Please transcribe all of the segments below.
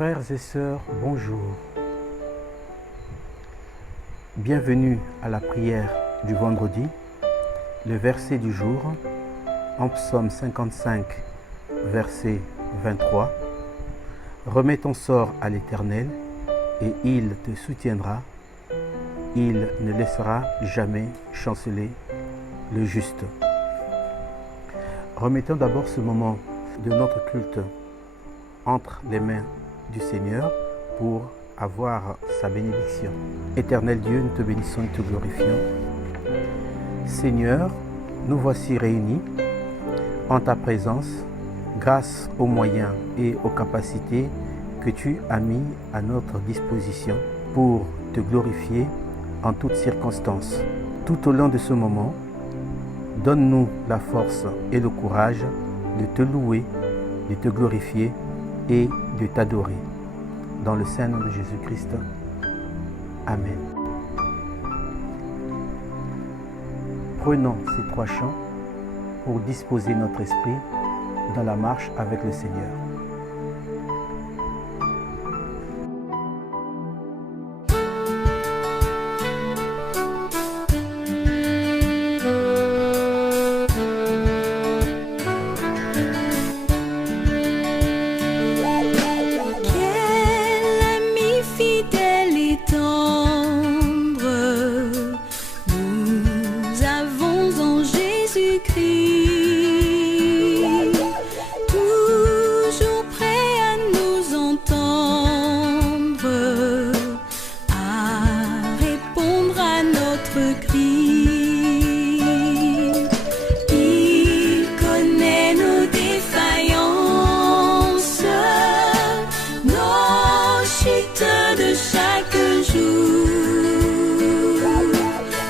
Frères et sœurs, bonjour. Bienvenue à la prière du vendredi. Le verset du jour, en Psaume 55, verset 23. Remets ton sort à l'Éternel et il te soutiendra. Il ne laissera jamais chanceler le juste. Remettons d'abord ce moment de notre culte entre les mains du Seigneur pour avoir sa bénédiction. Éternel Dieu, nous te bénissons et te glorifions. Seigneur, nous voici réunis en ta présence grâce aux moyens et aux capacités que tu as mis à notre disposition pour te glorifier en toutes circonstances. Tout au long de ce moment, donne-nous la force et le courage de te louer, de te glorifier et de t'adorer. Dans le Saint nom de Jésus-Christ. Amen. Prenons ces trois chants pour disposer notre esprit dans la marche avec le Seigneur.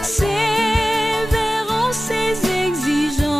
Sévère en ses exigences.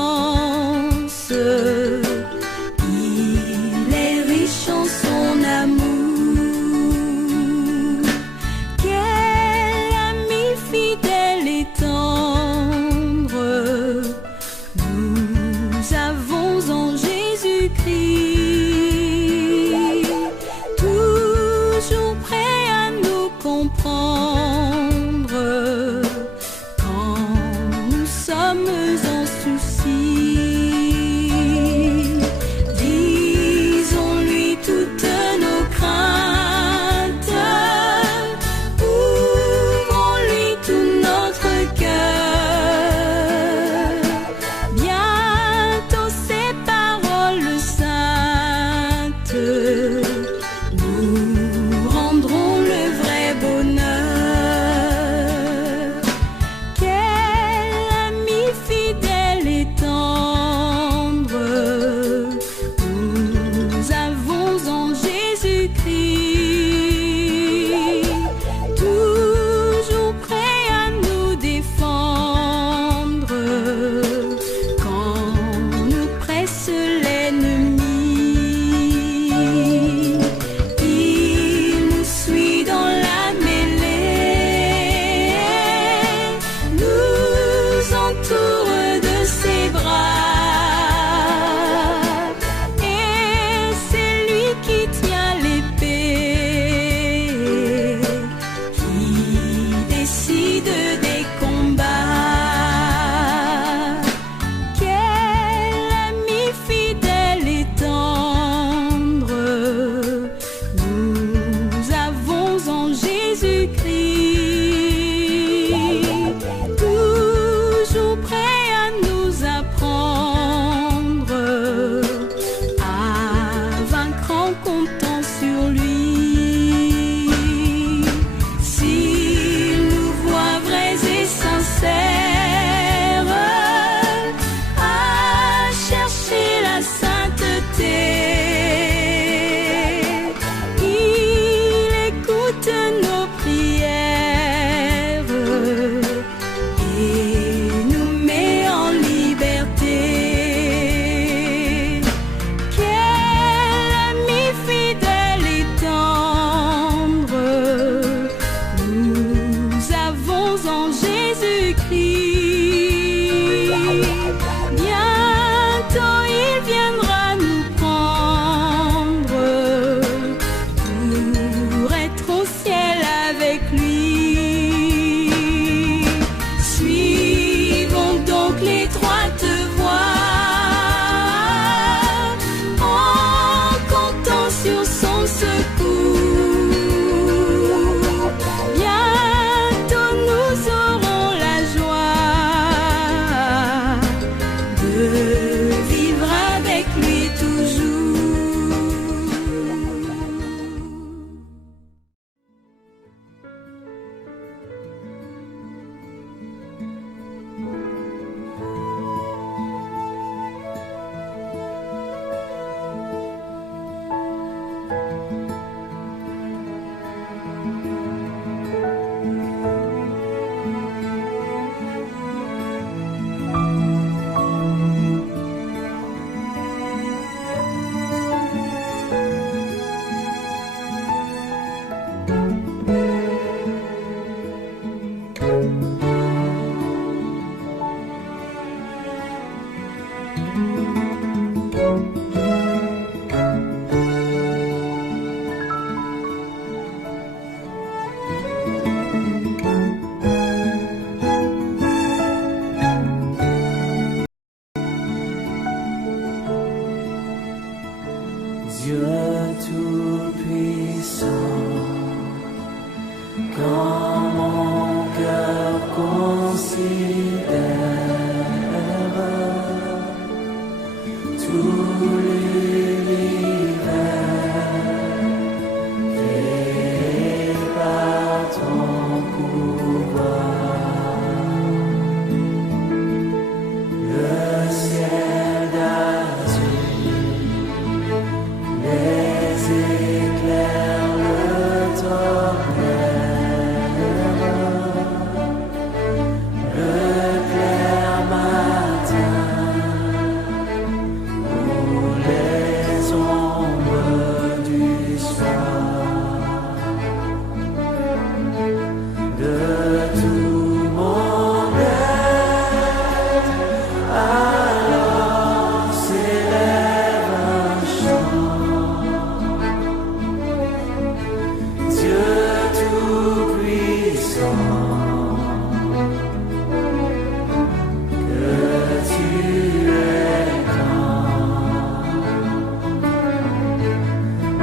Dieu tout-puissant, quand mon cœur considère tout l'univers créé par ton pouvoir, le ciel d'azur, les éclairs, le tonnerre, le clair matin, ou les ombres du soir, de tout mon être, alors s'élève un chant. Dieu tout-puissant, que tu es grand,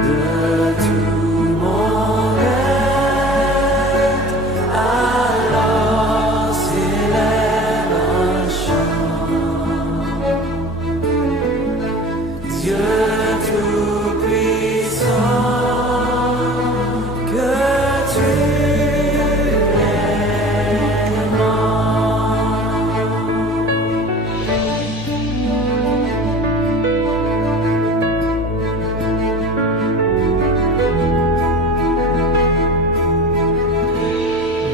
de tout mon être, alors s'élève un chant. Dieu tout-puissant, que tu es grand.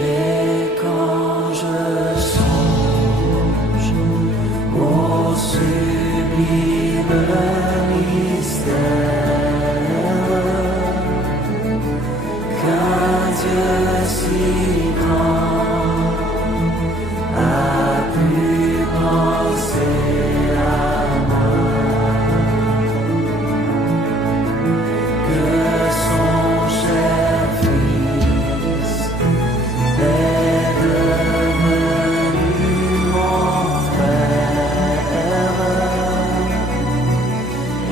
Mais quand je songe au sublime mystère qu'un Dieu si grand a pu penser à moi, que son cher Fils est devenu mon frère,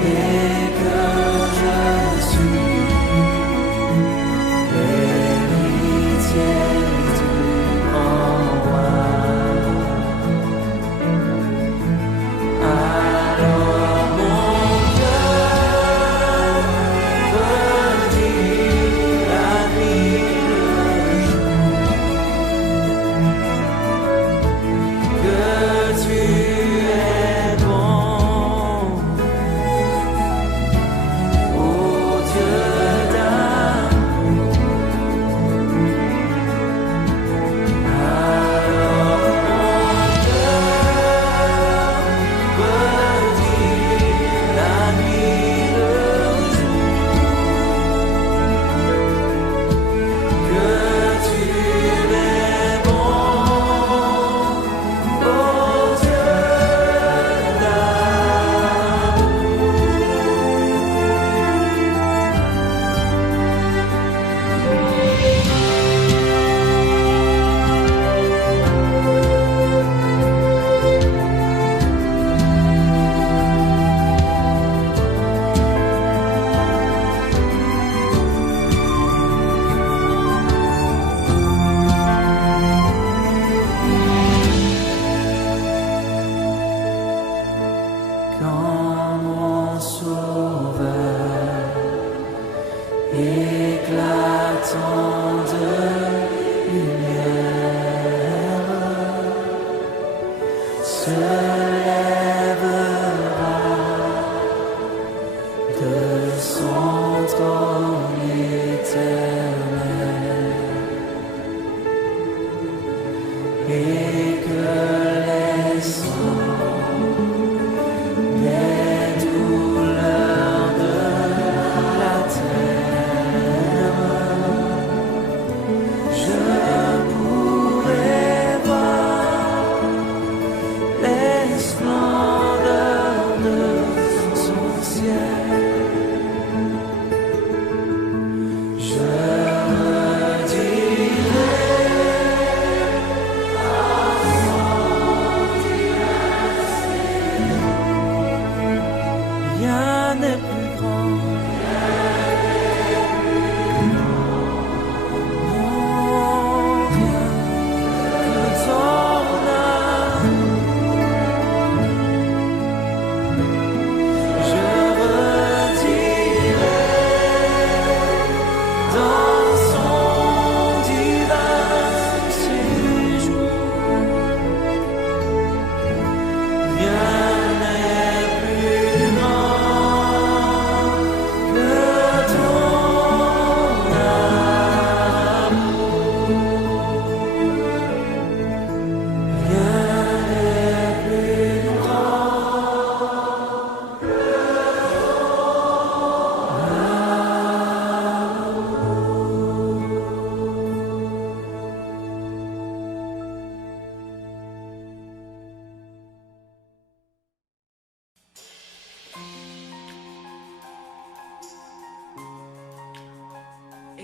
et que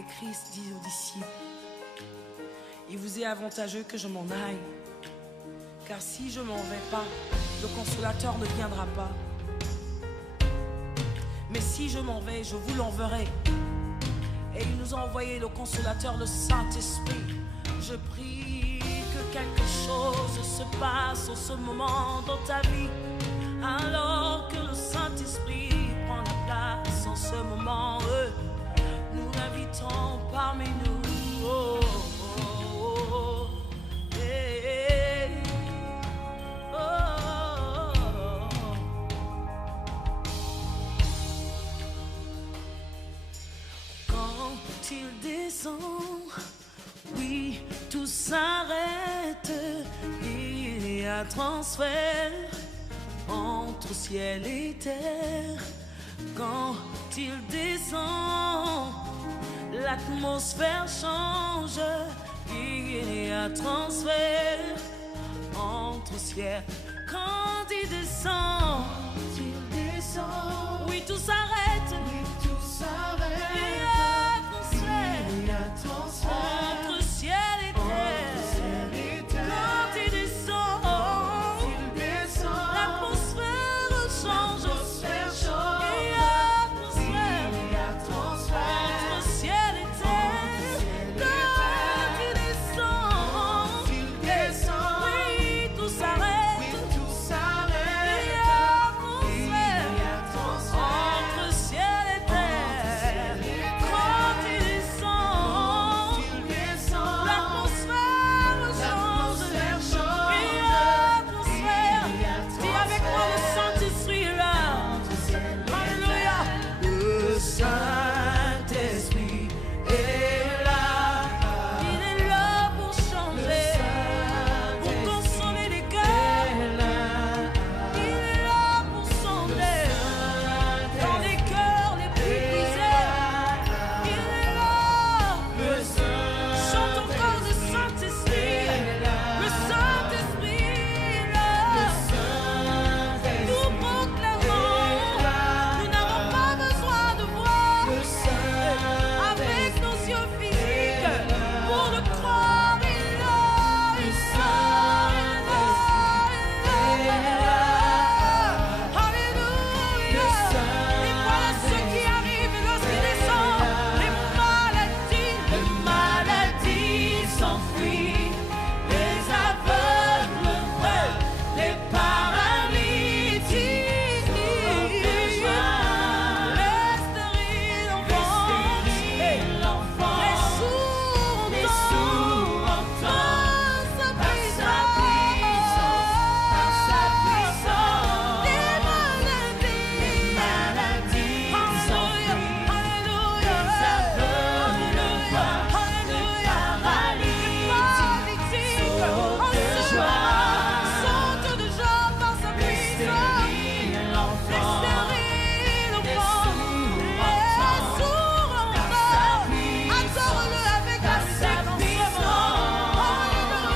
Christ dit aux disciples, il vous est avantageux que je m'en aille, car si je m'en vais pas, le consolateur ne viendra pas. Mais si je m'en vais, je vous l'enverrai. Et il nous a envoyé le consolateur, le Saint-Esprit. Je prie que quelque chose se passe en ce moment dans ta vie, alors que le Saint-Esprit prend la place en ce moment. Nous l'invitons parmi nous. Oh, oh, oh, hey, oh, oh. Quand il descend, oui, tout s'arrête. Il y a transfert entre ciel et terre. Quand il descend, l'atmosphère change. Il y a transfert entre ciel. Quand il descend, oui, tout s'arrête. Il y a transfert entre ciel et terre. Quand il descend, l'atmosphère change. Il y a transfert entre ciel et terre. Quand il descend, oui, tout s'arrête. Il y a transfert entre ciel et terre. Quand il descend, l'atmosphère change. Il y a transfert. Dis avec moi, le Saint-Esprit est là. Alléluia. Le Saint-Esprit est là. Il est là pour changer, pour consoler les cœurs. Il est là pour sonder dans les cœurs les plus brisés. Il est là. Chante encore le Saint-Esprit. Le Saint-Esprit est là. Nous proclamons, nous n'avons pas besoin de voir avec nos yeux physiques pour le croire. Il est là, il est là. Alléluia. Et voilà ce qui arrive lorsqu'il descend. Les maladies s'enfuient, les aveugles veulent, les paralytiques, les stériles enfants, les sourds entendent par sa puissance, les maladies s'enfuient, les aveugles voient, saute de joie par sa puissance. Les stériles enfants, les sourds entendent. Adore-le avec la musique en ce moment.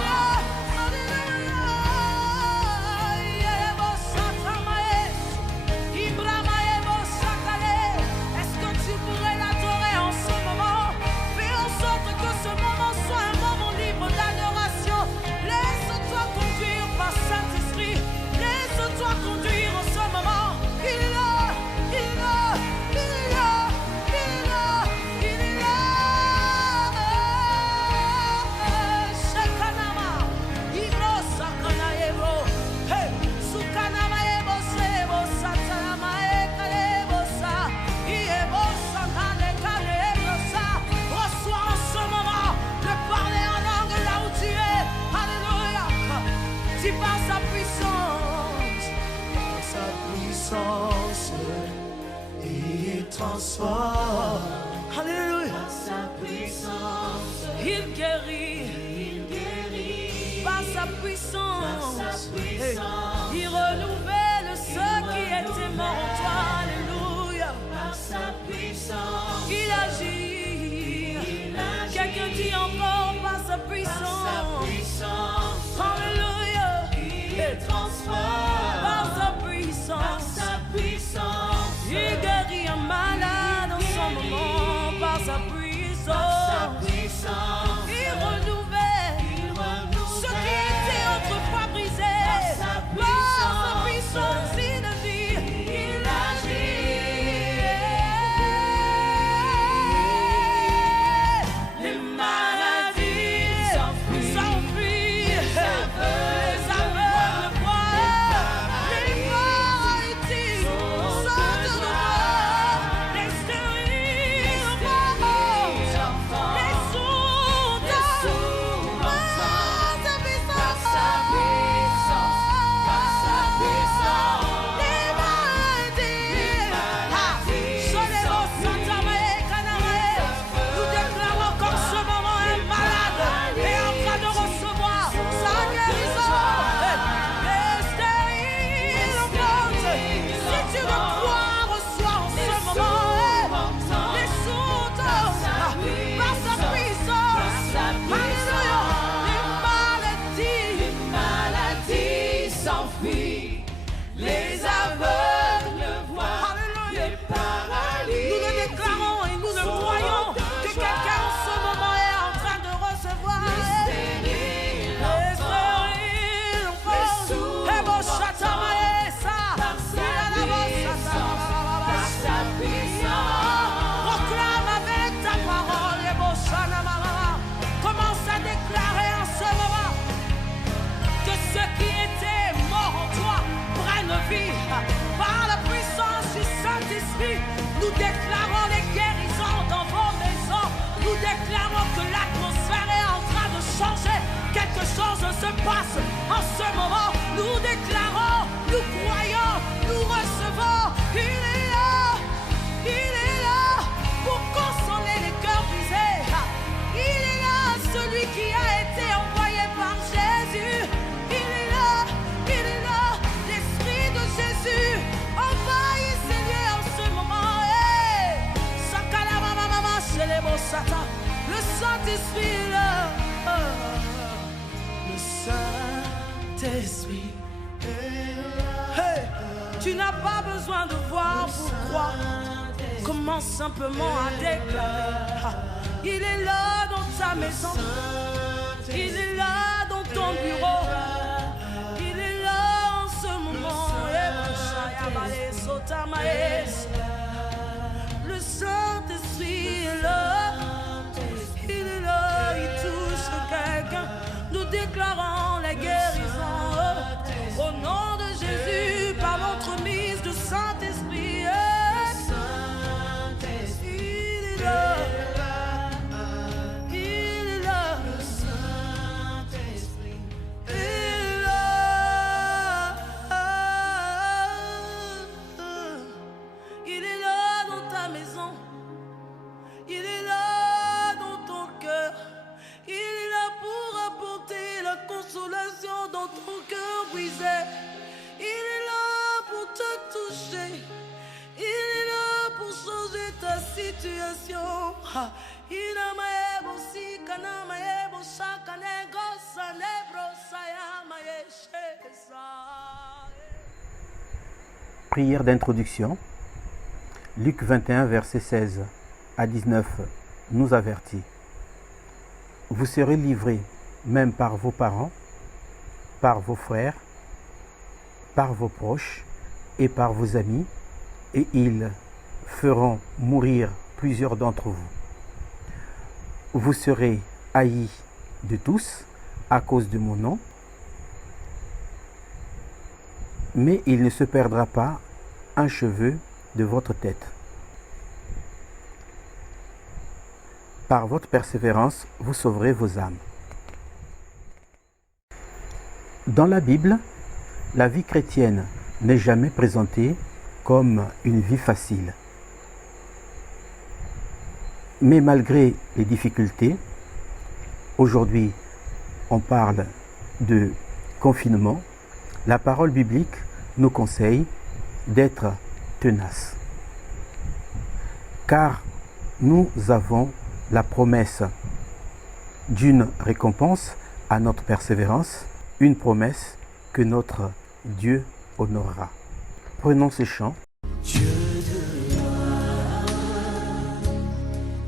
Alléluia, alléluia. Est-ce que tu pourrais l'adorer en ce moment? Fais en sorte que ce moment soit un moment libre d'adoration. Laisse-toi conduire par Saint-Esprit. Laisse-toi conduire en ce moment. Il est là, il est là, il est là, il est là, il est là. Shekanama, Ibro Sakana Ebro, hey, Sukanama Ebo Sebo, Satanama Ekalebo Sa, Iebo Sakane Kalebo Sa. Reçois en ce moment de parler en langue là où tu es. Alléluia. Tu par sa puissance, il transforme. Alléluia. Il guérit par sa puissance. Hey. Il renouvelle ceux qui étaient morts en toi. Alléluia. Il agit. Quelqu'un dit encore par sa puissance. Alléluia. Il transforme par sa puissance. Il guérit un malade en son moment par sa puissance. Par la puissance du Saint-Esprit, nous déclarons les guérisons dans vos maisons. Nous déclarons que l'atmosphère est en train de changer. Quelque chose se passe en ce moment. Nous déclarons, nous croyons, nous recevons. Il est là pour consoler les cœurs brisés. Il est là, celui qui a été envoyé par Jésus. Il est là, l'Esprit de Jésus envahit ces lieux en ce moment. Le Saint-Esprit est là. Le Saint-Esprit est là. Hey, tu n'as pas besoin de voir pour croire. Commence simplement à déclarer. Il est là dans ta maison. Il est là dans ton bureau. Il est là en ce moment. Le Saint-Esprit est là. Il est là, il touche quelqu'un. Nous déclarons la guérison au nom de Jésus par l'entremise du Saint-Esprit. Il est là. Il est là. Le Saint-Esprit est là. Il est là dans ta maison. Il est là dans ton cœur. Il est là pour apporter la consolation dans ton cœur brisé. Il est là pour te toucher. Il est là pour changer ta situation. Prière d'introduction. Luc 21, verset 16 à 19 nous avertit. Vous serez livrés même par vos parents, par vos frères, par vos proches et par vos amis, et ils feront mourir plusieurs d'entre vous. Vous serez haïs de tous à cause de mon nom, mais il ne se perdra pas un cheveu de votre tête. Par votre persévérance, vous sauverez vos âmes. Dans la Bible, la vie chrétienne n'est jamais présentée comme une vie facile. Mais malgré les difficultés, aujourd'hui on parle de confinement, la parole biblique nous conseille d'être tenaces. Car nous avons la promesse d'une récompense à notre persévérance, une promesse que notre Dieu honorera. Prenons ces chants. Dieu de gloire,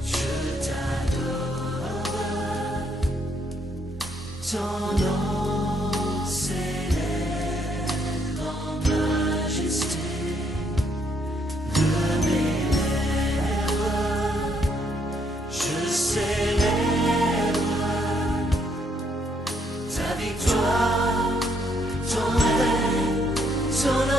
je t'adore, ton nom s'élève en majesté de mes lèvres, je célèbre ta victoire, ton règne, ton autorité.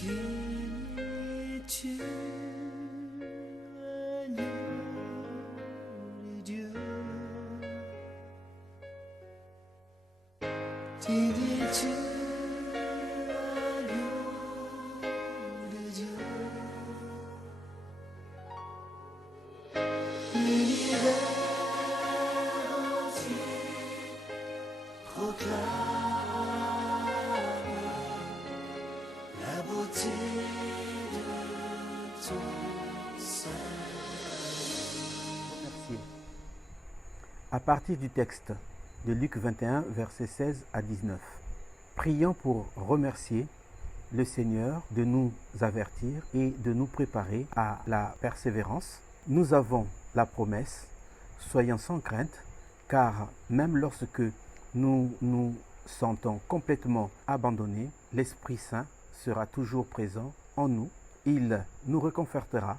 Dis-tu agneau de Dieu? Dis-tu agneau de Dieu? L'univers entier proclame la beauté de ton sein. Remercier. À partir du texte de Luc 21, versets 16 à 19. Prions pour remercier le Seigneur de nous avertir et de nous préparer à la persévérance. Nous avons la promesse, soyons sans crainte, car même lorsque nous nous sentons complètement abandonnés, l'Esprit Saint sera toujours présent en nous. Il nous réconfortera,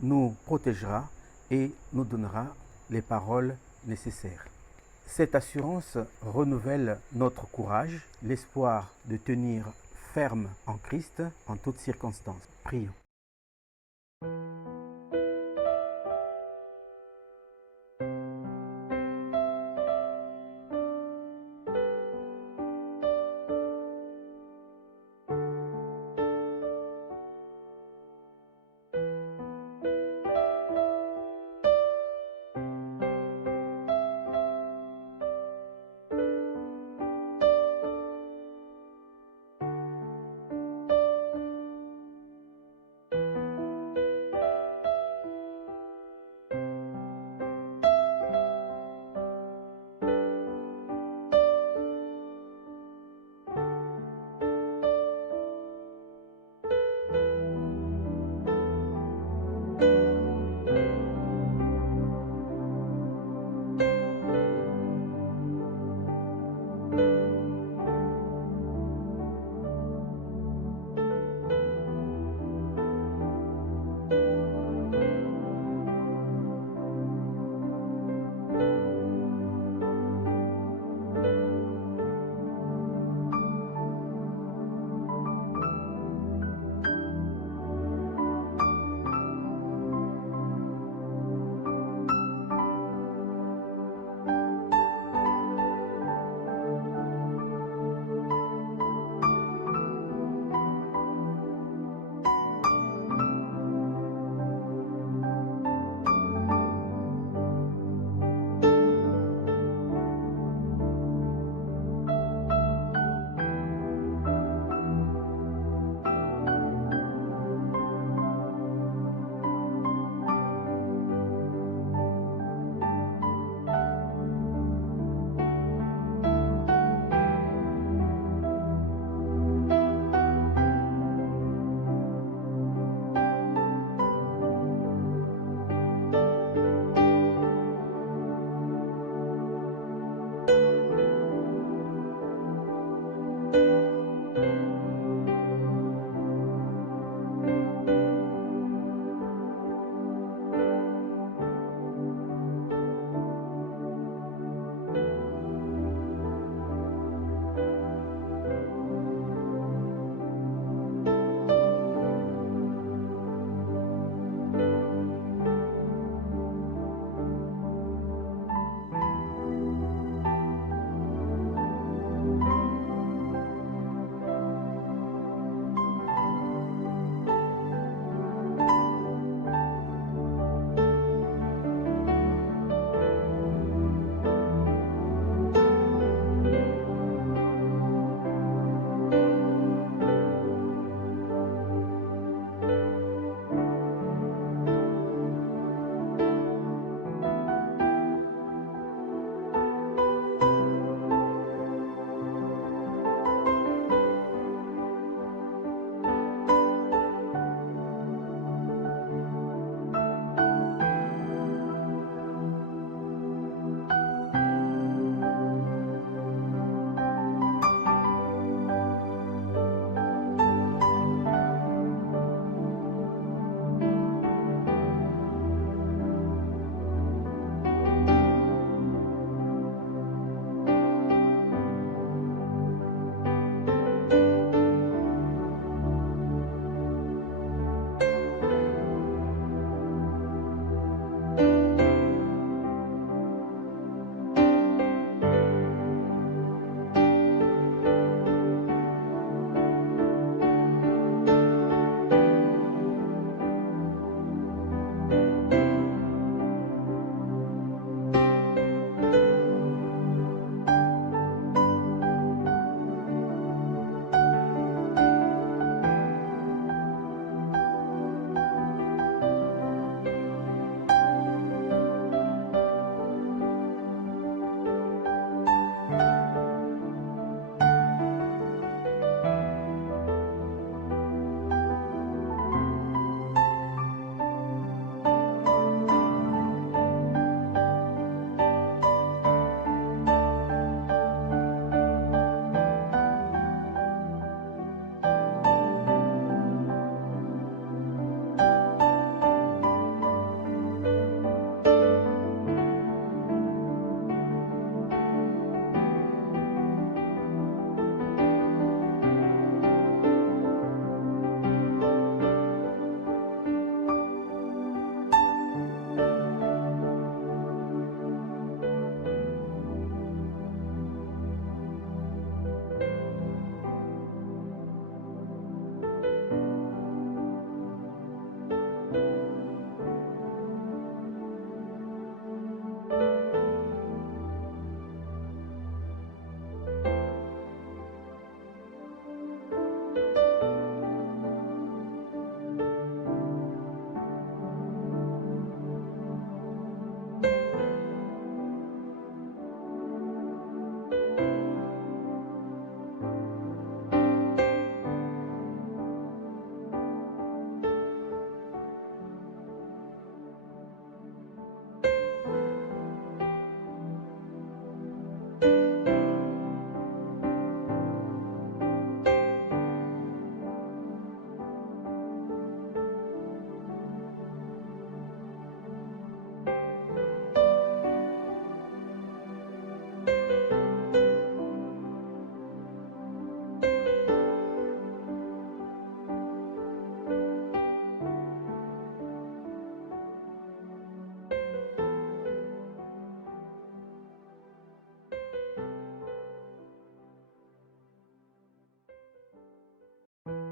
nous protégera et nous donnera les paroles nécessaires. Cette assurance renouvelle notre courage, l'espoir de tenir ferme en Christ en toutes circonstances. Prions.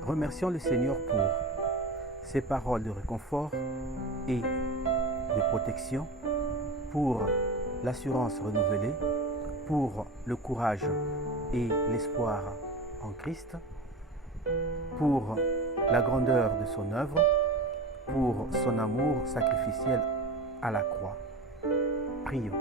Remercions le Seigneur pour ces paroles de réconfort et de protection, pour l'assurance renouvelée, pour le courage et l'espoir en Christ, pour la grandeur de son œuvre, pour son amour sacrificiel à la croix. Prions.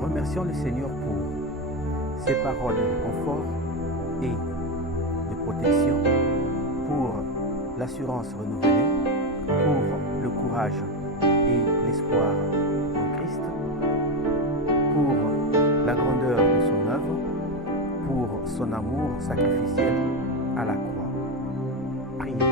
Remercions le Seigneur pour ces paroles de réconfort et de protection, pour l'assurance renouvelée, pour le courage et l'espoir en Christ, pour la grandeur de son œuvre, pour son amour sacrificiel à la croix. Prions.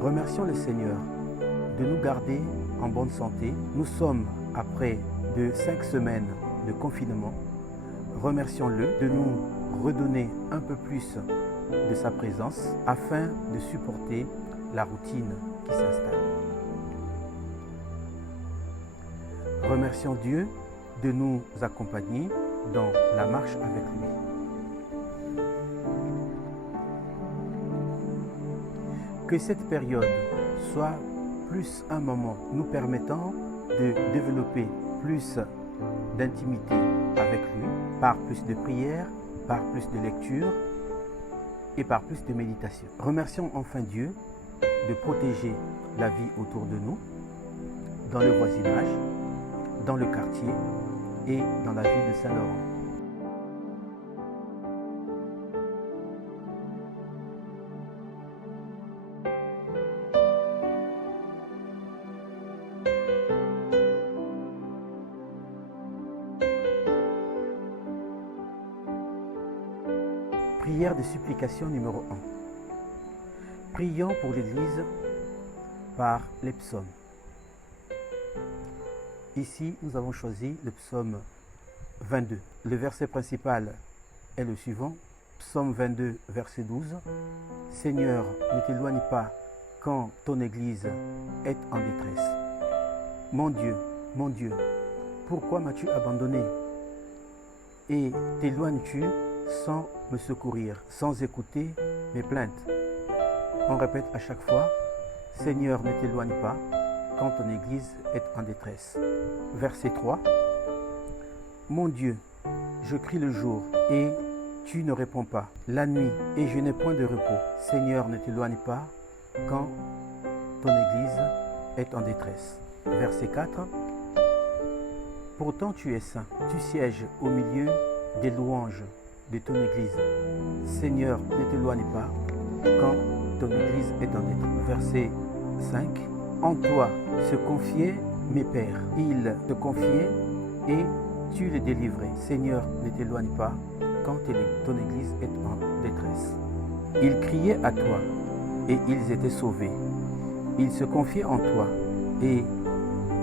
Remercions le Seigneur de nous garder en bonne santé. Nous sommes après de 5 semaines de confinement. Remercions-le de nous redonner un peu plus de sa présence afin de supporter la routine qui s'installe. Remercions Dieu de nous accompagner dans la marche avec lui. Que cette période soit plus un moment nous permettant de développer plus d'intimité avec lui, par plus de prières, par plus de lecture et par plus de méditation. Remercions enfin Dieu de protéger la vie autour de nous, dans le voisinage, dans le quartier et dans la ville de Saint-Laurent. Prière de supplication numéro 1. Prions pour l'Église par les psaumes. Ici, nous avons choisi le psaume 22. Le verset principal est le suivant. Psaume 22, verset 12. Seigneur, ne t'éloigne pas quand ton Église est en détresse. Mon Dieu, pourquoi m'as-tu abandonné? Et t'éloignes-tu sans me secourir, sans écouter mes plaintes? On répète à chaque fois, Seigneur, ne t'éloigne pas quand ton Église est en détresse. Verset 3. Mon Dieu, je crie le jour et tu ne réponds pas. La nuit et je n'ai point de repos. Seigneur, ne t'éloigne pas quand ton Église est en détresse. Verset 4. Pourtant tu es saint, tu sièges au milieu des louanges de ton Église. Seigneur, ne t'éloigne pas quand ton Église est en détresse. Verset 5. En toi se confiaient mes pères. Ils te confiaient et tu les délivrais. Seigneur, ne t'éloigne pas quand ton Église est en détresse. Ils criaient à toi et ils étaient sauvés. Ils se confiaient en toi et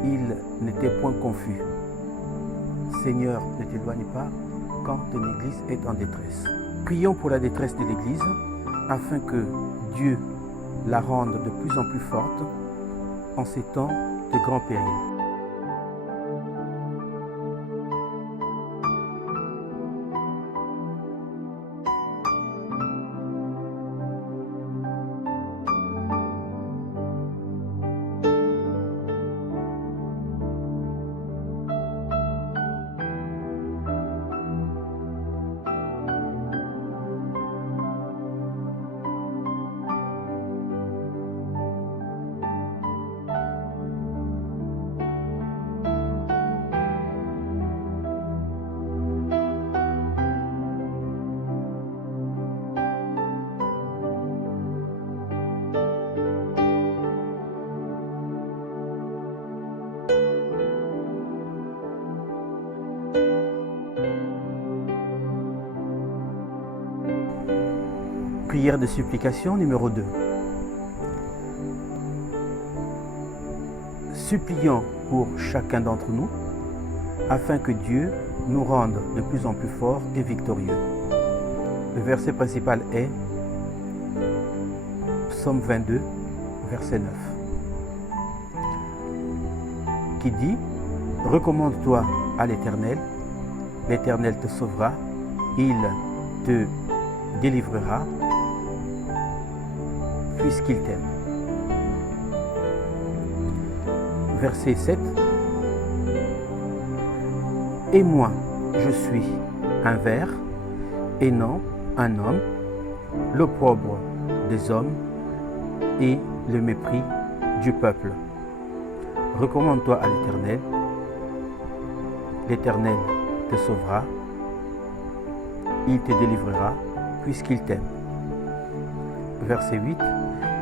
ils n'étaient point confus. Seigneur, ne t'éloigne pas quand ton Église est en détresse. Prions pour la détresse de l'Église afin que Dieu la rende de plus en plus forte en ces temps de grands périls. Prière de supplication numéro 2. Supplions pour chacun d'entre nous, afin que Dieu nous rende de plus en plus forts et victorieux. Le verset principal est Psaume 22, verset 9, qui dit « Recommande-toi à l'Éternel, l'Éternel te sauvera, il te délivrera, puisqu'il t'aime. » Verset 7. Et moi, je suis un ver et non un homme, l'opprobre des hommes et le mépris du peuple. Recommande-toi à l'Éternel, l'Éternel te sauvera, il te délivrera, puisqu'il t'aime. Verset 8.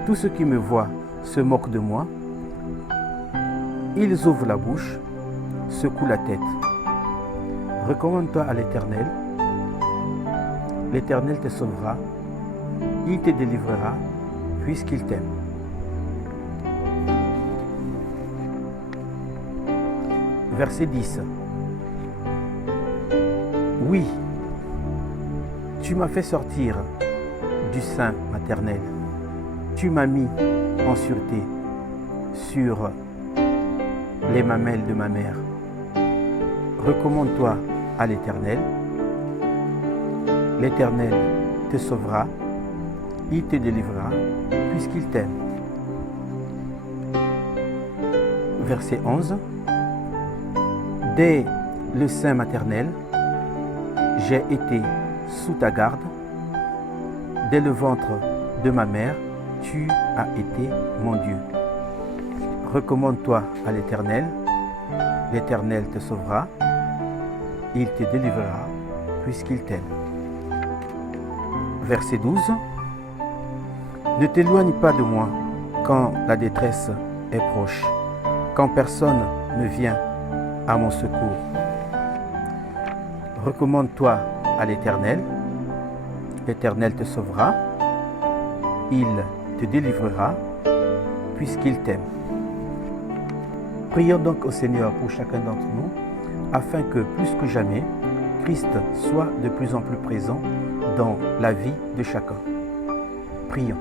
Tous ceux qui me voient se moquent de moi, ils ouvrent la bouche, secouent la tête. Recommande-toi à l'Éternel, l'Éternel te sauvera, il te délivrera, puisqu'il t'aime. Verset 10. Oui, tu m'as fait sortir du sein maternel. Tu m'as mis en sûreté sur les mamelles de ma mère. Recommande-toi à l'Éternel. L'Éternel te sauvera, il te délivrera, puisqu'il t'aime. Verset 11. Dès le sein maternel, j'ai été sous ta garde. Dès le ventre de ma mère, tu as été mon Dieu. Recommande-toi à l'Éternel. L'Éternel te sauvera, il te délivrera, puisqu'il t'aime. Verset 12. Ne t'éloigne pas de moi quand la détresse est proche, quand personne ne vient à mon secours. Recommande-toi à l'Éternel. L'Éternel te sauvera, il te délivrera, puisqu'il t'aime. Prions donc au Seigneur pour chacun d'entre nous, afin que plus que jamais, Christ soit de plus en plus présent dans la vie de chacun. Prions.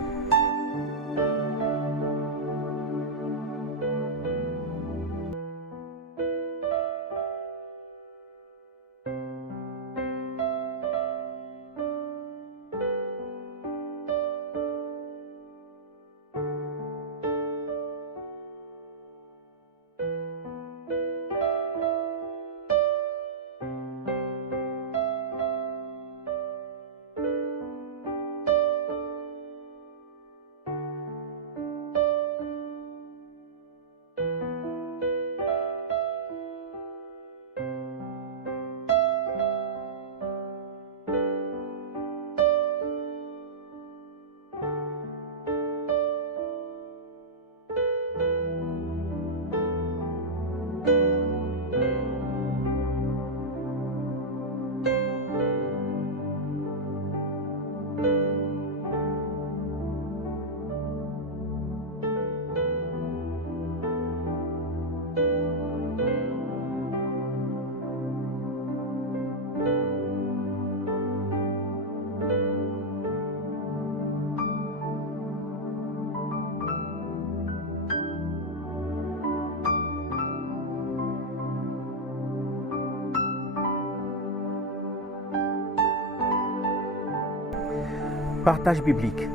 Partage biblique.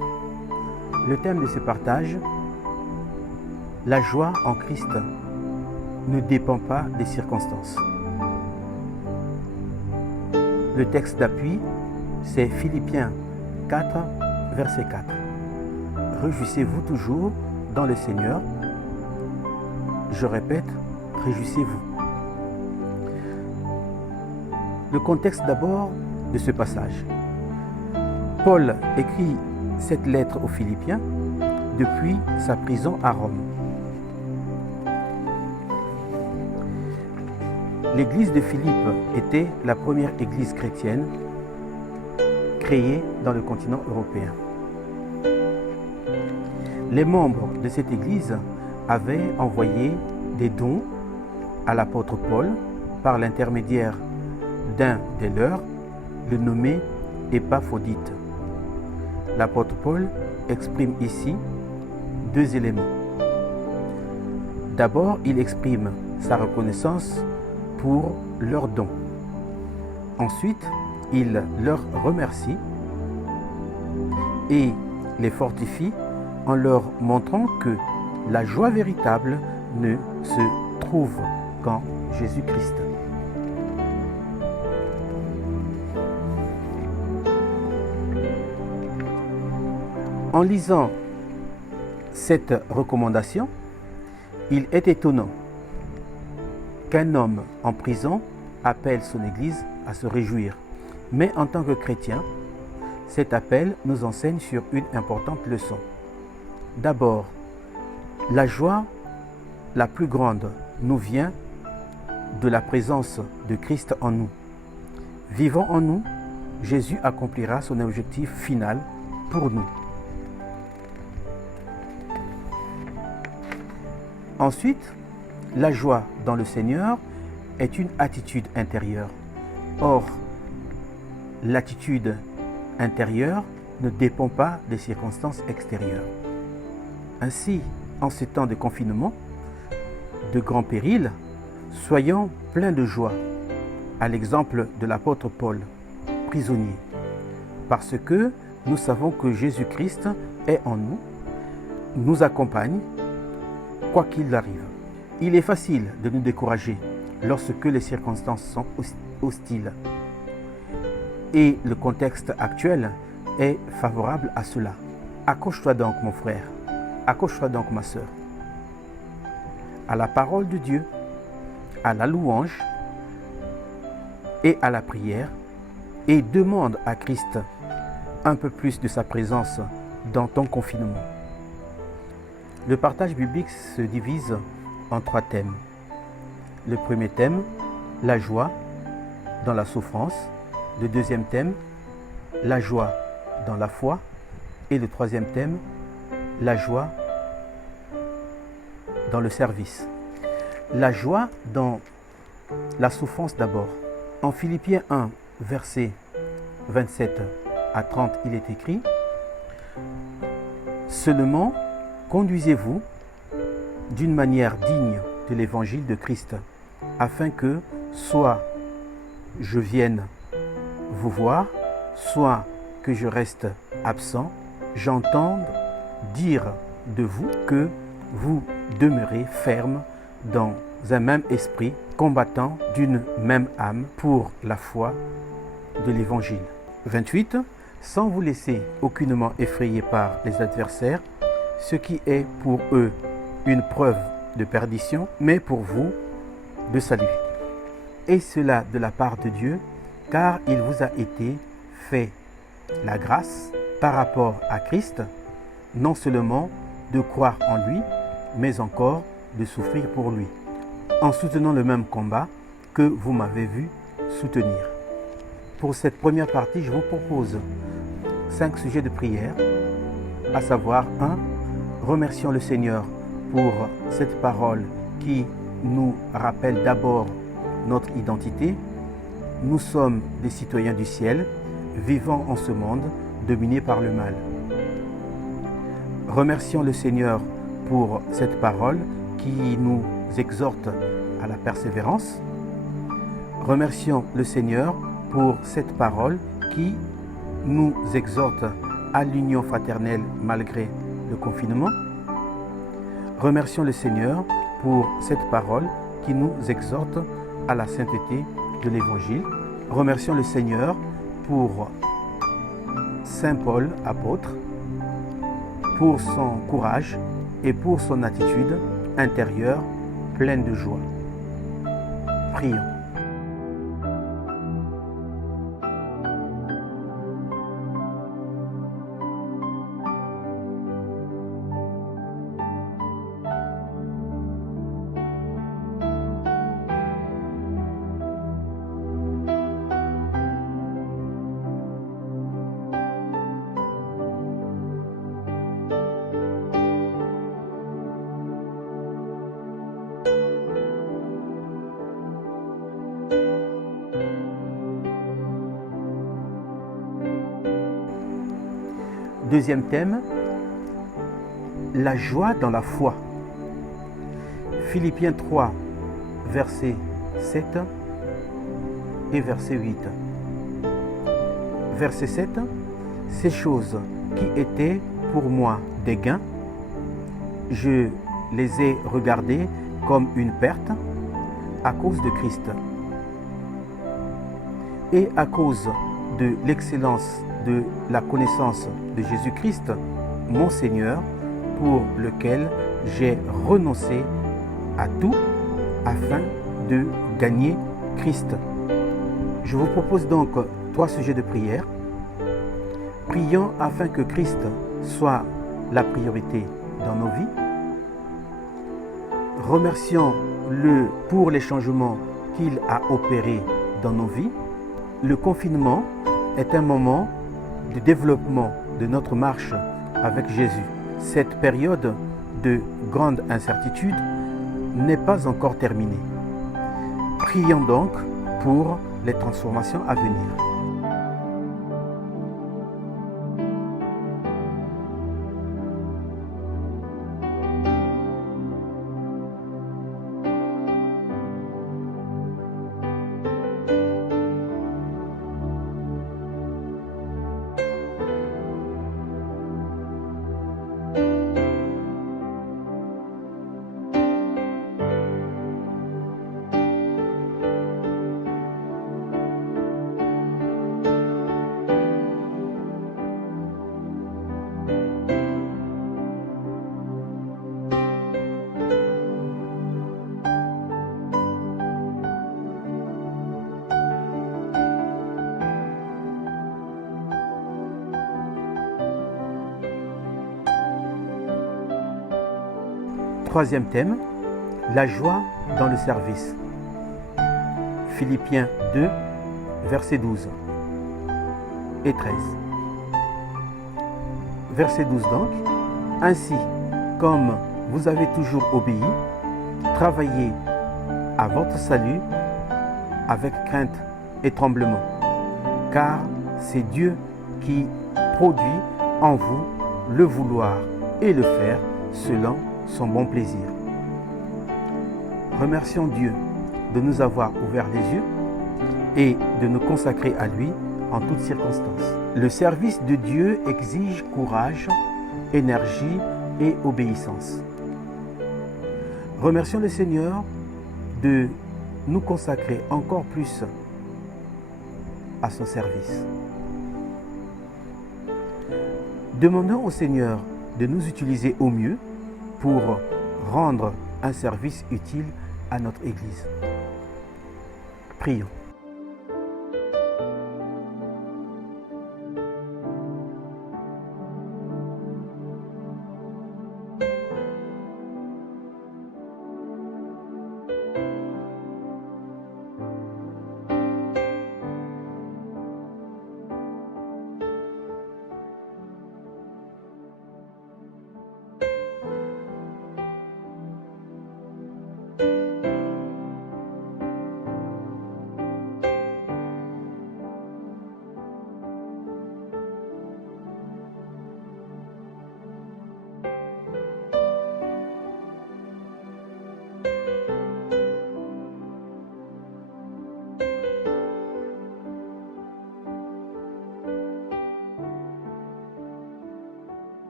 Le thème de ce partage, la joie en Christ ne dépend pas des circonstances. Le texte d'appui, c'est Philippiens 4, verset 4. Réjouissez-vous toujours dans le Seigneur. Je répète, réjouissez-vous. Le contexte d'abord de ce passage. Paul écrit cette lettre aux Philippiens depuis sa prison à Rome. L'église de Philippe était la première église chrétienne créée dans le continent européen. Les membres de cette église avaient envoyé des dons à l'apôtre Paul par l'intermédiaire d'un des leurs, le nommé Épaphrodite. L'apôtre Paul exprime ici deux éléments. D'abord, il exprime sa reconnaissance pour leurs dons. Ensuite, il leur remercie et les fortifie en leur montrant que la joie véritable ne se trouve qu'en Jésus-Christ. En lisant cette recommandation, il est étonnant qu'un homme en prison appelle son Église à se réjouir. Mais en tant que chrétien, cet appel nous enseigne sur une importante leçon. D'abord, la joie la plus grande nous vient de la présence de Christ en nous. Vivant en nous, Jésus accomplira son objectif final pour nous. Ensuite, la joie dans le Seigneur est une attitude intérieure. Or, l'attitude intérieure ne dépend pas des circonstances extérieures. Ainsi, en ces temps de confinement, de grands périls, soyons pleins de joie, à l'exemple de l'apôtre Paul, prisonnier, parce que nous savons que Jésus-Christ est en nous, nous accompagne, quoi qu'il arrive. Il est facile de nous décourager lorsque les circonstances sont hostiles. Et le contexte actuel est favorable à cela. Accroche-toi donc, mon frère, accroche-toi donc, ma sœur, à la parole de Dieu, à la louange et à la prière, et demande à Christ un peu plus de sa présence dans ton confinement. Le partage biblique se divise en 3 thèmes. Le premier thème, la joie dans la souffrance. Le deuxième thème, la joie dans la foi. Et le troisième thème, la joie dans le service. La joie dans la souffrance d'abord. En Philippiens 1, versets 27 à 30, il est écrit « Seulement, conduisez-vous d'une manière digne de l'évangile de Christ, afin que, soit je vienne vous voir, soit que je reste absent, j'entende dire de vous que vous demeurez ferme dans un même esprit, combattant d'une même âme pour la foi de l'évangile. » 28. Sans vous laisser aucunement effrayer par les adversaires, ce qui est pour eux une preuve de perdition, mais pour vous de salut. Et cela de la part de Dieu, car il vous a été fait la grâce par rapport à Christ, non seulement de croire en lui, mais encore de souffrir pour lui, en soutenant le même combat que vous m'avez vu soutenir. Pour cette première partie, je vous propose 5 sujets de prière, à savoir 1. Remercions le Seigneur pour cette parole qui nous rappelle d'abord notre identité. Nous sommes des citoyens du ciel, vivant en ce monde dominé par le mal. Remercions le Seigneur pour cette parole qui nous exhorte à la persévérance. Remercions le Seigneur pour cette parole qui nous exhorte à l'union fraternelle malgré le confinement. Remercions le Seigneur pour cette parole qui nous exhorte à la sainteté de l'Évangile. Remercions le Seigneur pour Saint Paul, apôtre, pour son courage et pour son attitude intérieure pleine de joie. Prions. Deuxième thème, la joie dans la foi. Philippiens 3, verset 7 et verset 8. Verset 7, ces choses qui étaient pour moi des gains, je les ai regardées comme une perte à cause de Christ et à cause de l'excellence de la connaissance de Jésus-Christ, mon Seigneur, pour lequel j'ai renoncé à tout afin de gagner Christ. Je vous propose donc 3 sujets de prière. Prions afin que Christ soit la priorité dans nos vies. Remercions-le pour les changements qu'il a opérés dans nos vies. Le confinement est un moment de développement de notre marche avec Jésus. Cette période de grande incertitude n'est pas encore terminée. Prions donc pour les transformations à venir. Troisième thème, la joie dans le service. Philippiens 2, versets 12 et 13. Verset 12 donc, « Ainsi, comme vous avez toujours obéi, travaillez à votre salut avec crainte et tremblement, car c'est Dieu qui produit en vous le vouloir et le faire selon son bon plaisir. » Remercions Dieu de nous avoir ouvert les yeux et de nous consacrer à lui en toutes circonstances. Le service de Dieu exige courage, énergie et obéissance. Remercions le Seigneur de nous consacrer encore plus à son service. Demandons au Seigneur de nous utiliser au mieux pour rendre un service utile à notre Église. Prions.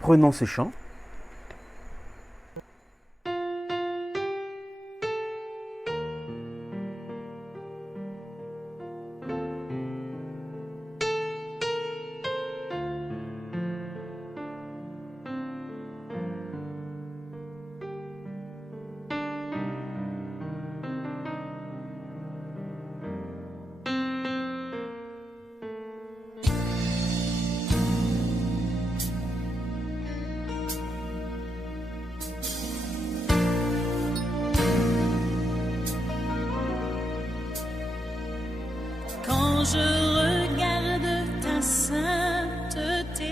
Prenons ce chant. Quand je regarde ta sainteté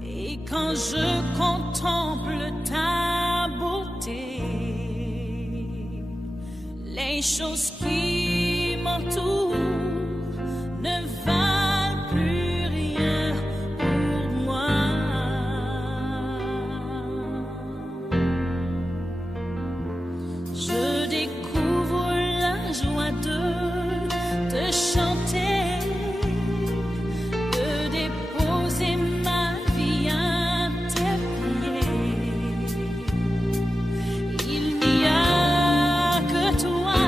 et quand je contemple ta beauté, les choses qui m'entourent ne valent plus rien pour moi. Je découvre la joie de te chanter, de déposer ma vie à tes pieds. Il n'y a que toi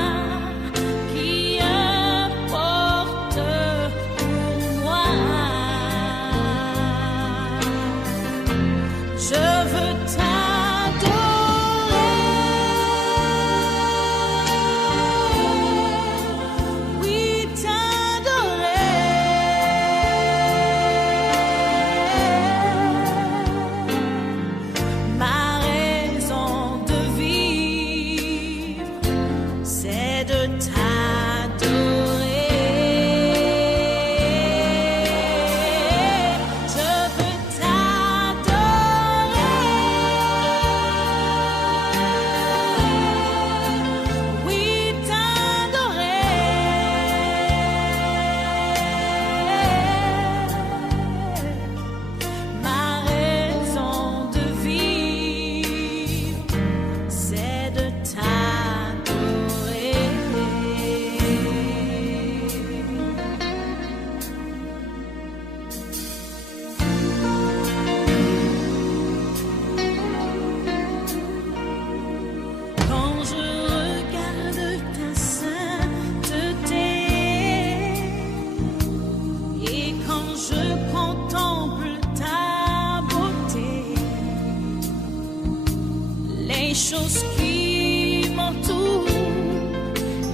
les choses qui m'entourent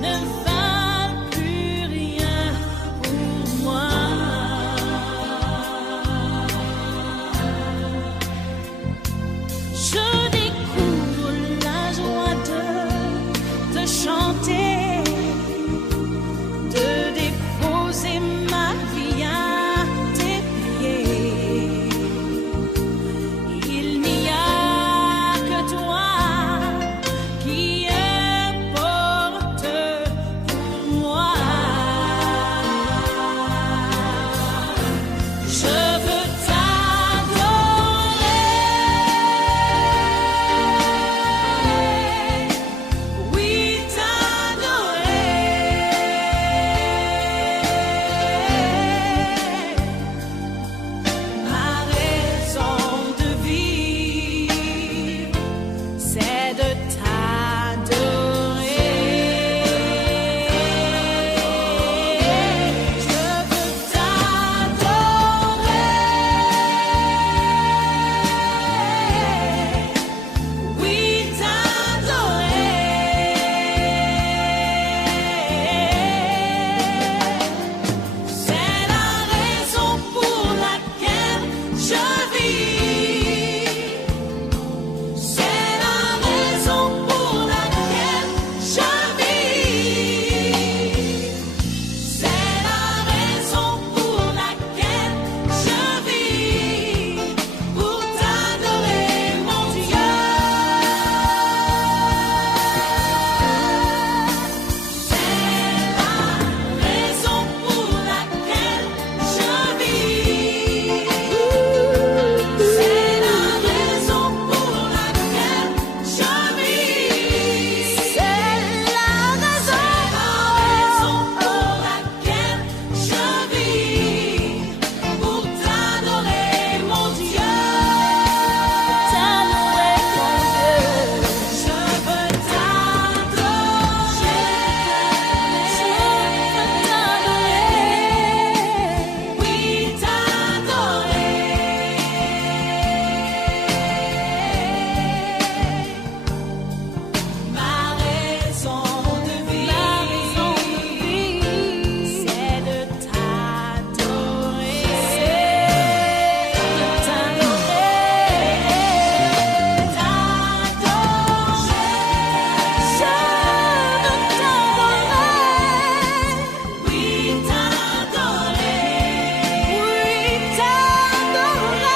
ne valent plus rien pour moi. Je découvre la joie de chanter, de déposer ma vie à tes pieds. Il n'y a que toi qui importe pour moi. Je veux t'adorer, oui t'adorer. Ma raison de vivre, c'est de t'adorer. Je veux t'adorer, oui t'adorer. C'est la raison pour laquelle je vis. C'est la raison pour laquelle je vis. C'est la raison pour laquelle je vis. Pour t'adorer, mon Dieu. C'est la raison pour laquelle je vis. C'est la raison pour laquelle je vis. C'est la raison pour laquelle je vis. Pour t'adorer, mon Dieu. T'adorer, mon Dieu. Je veux t'adorer. Je veux t'adorer. Oui, t'adorer. Ma raison de vivre, c'est de t'adorer. Oui, t'adorer. Oui, t'adorer.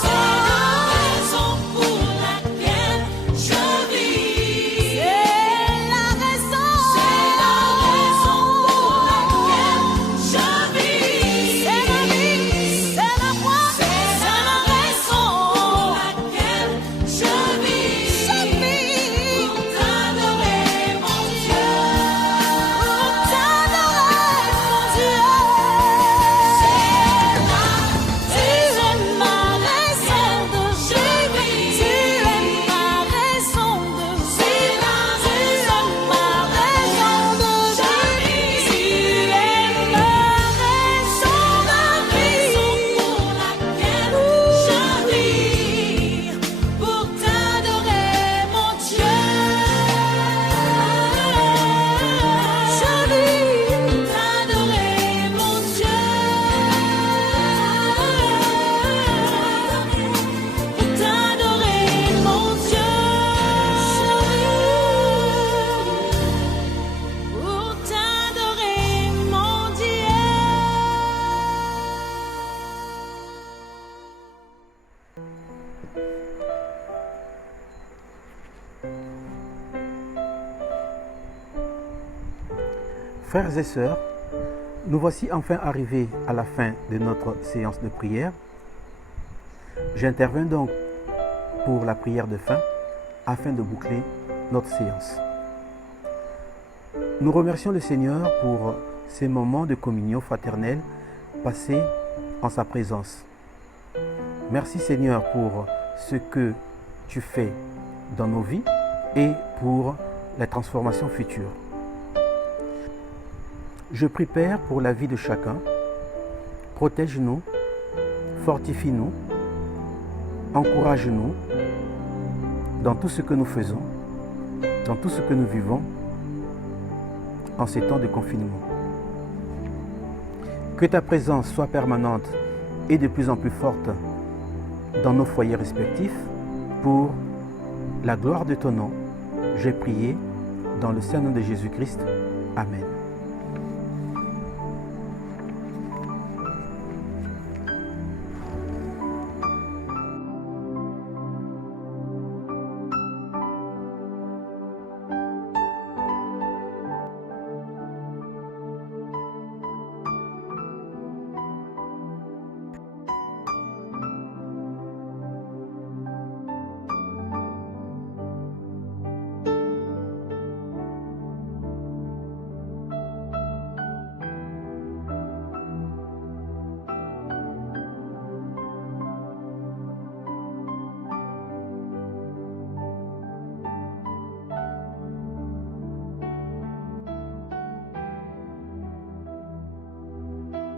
C'est la raison pour laquelle je vis. C'est la raison pour laquelle je vis. C'est la vie, c'est la foi, c'est la raison pour laquelle je vis. Pour t'adorer, mon Dieu. Pour t'adorer, mon Dieu. Tu es ma raison de vivre. Tu es ma raison de vivre. Tu es ma raison de vivre. Tu es ma raison de vivre. Pour laquelle je vis. Pour t'adorer, mon Dieu. Je vis pour t'adorer, mon Dieu. Pour t'adorer, mon Dieu. Pour t'adorer, mon Dieu. Frères et sœurs, nous voici enfin arrivés à la fin de notre séance de prière. J'interviens donc pour la prière de fin afin de boucler notre séance. Nous remercions le Seigneur pour ces moments de communion fraternelle passés en sa présence. Merci Seigneur pour ce que tu fais dans nos vies et pour la transformation future. Je prie Père pour la vie de chacun. Protège-nous, fortifie-nous, encourage-nous dans tout ce que nous faisons, dans tout ce que nous vivons en ces temps de confinement. Que ta présence soit permanente et de plus en plus forte dans nos foyers respectifs. Pour la gloire de ton nom, j'ai prié dans le Saint nom de Jésus-Christ. Amen.